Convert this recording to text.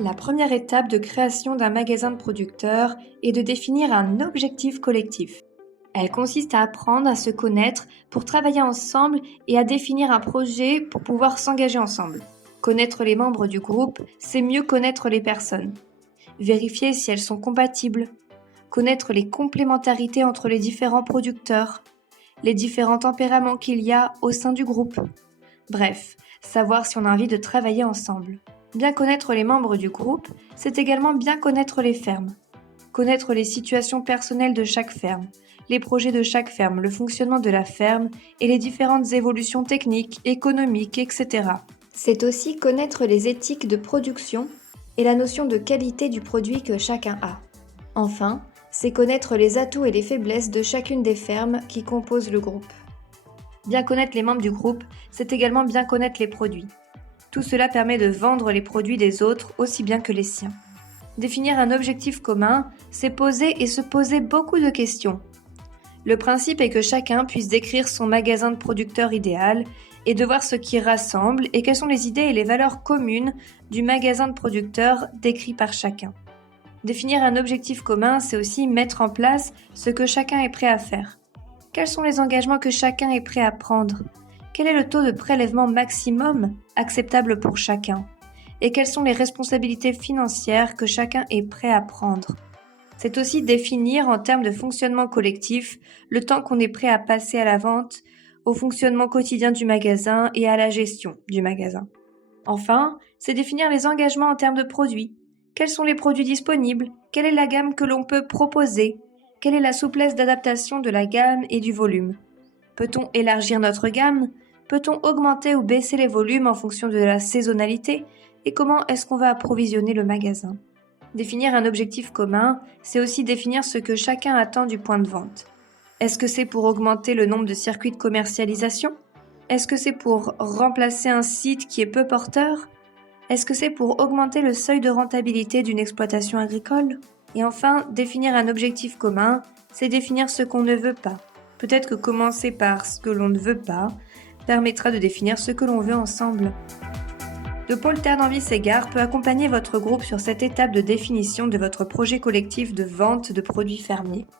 La première étape de création d'un magasin de producteurs est de définir un objectif collectif. Elle consiste à apprendre à se connaître pour travailler ensemble et à définir un projet pour pouvoir s'engager ensemble. Connaître les membres du groupe, c'est mieux connaître les personnes. Vérifier si elles sont compatibles. Connaître les complémentarités entre les différents producteurs. Les différents tempéraments qu'il y a au sein du groupe. Bref, savoir si on a envie de travailler ensemble. Bien connaître les membres du groupe, c'est également bien connaître les fermes. Connaître les situations personnelles de chaque ferme, les projets de chaque ferme, le fonctionnement de la ferme et les différentes évolutions techniques, économiques, etc. C'est aussi connaître les éthiques de production et la notion de qualité du produit que chacun a. Enfin, c'est connaître les atouts et les faiblesses de chacune des fermes qui composent le groupe. Bien connaître les membres du groupe, c'est également bien connaître les produits. Tout cela permet de vendre les produits des autres aussi bien que les siens. Définir un objectif commun, c'est poser et se poser beaucoup de questions. Le principe est que chacun puisse décrire son magasin de producteurs idéal et de voir ce qui rassemble et quelles sont les idées et les valeurs communes du magasin de producteurs décrit par chacun. Définir un objectif commun, c'est aussi mettre en place ce que chacun est prêt à faire. Quels sont les engagements que chacun est prêt à prendre ? Quel est le taux de prélèvement maximum acceptable pour chacun ? Et quelles sont les responsabilités financières que chacun est prêt à prendre ? C'est aussi définir en termes de fonctionnement collectif le temps qu'on est prêt à passer à la vente, au fonctionnement quotidien du magasin et à la gestion du magasin. Enfin, c'est définir les engagements en termes de produits. Quels sont les produits disponibles ? Quelle est la gamme que l'on peut proposer ? Quelle est la souplesse d'adaptation de la gamme et du volume ? Peut-on élargir notre gamme ? Peut-on augmenter ou baisser les volumes en fonction de la saisonnalité ? Et comment est-ce qu'on va approvisionner le magasin ? Définir un objectif commun, c'est aussi définir ce que chacun attend du point de vente. Est-ce que c'est pour augmenter le nombre de circuits de commercialisation ? Est-ce que c'est pour remplacer un site qui est peu porteur ? Est-ce que c'est pour augmenter le seuil de rentabilité d'une exploitation agricole ? Et enfin, définir un objectif commun, c'est définir ce qu'on ne veut pas. Peut-être que commencer par ce que l'on ne veut pas permettra de définir ce que l'on veut ensemble. Le pôle Terre d'Envie Ségard peut accompagner votre groupe sur cette étape de définition de votre projet collectif de vente de produits fermiers.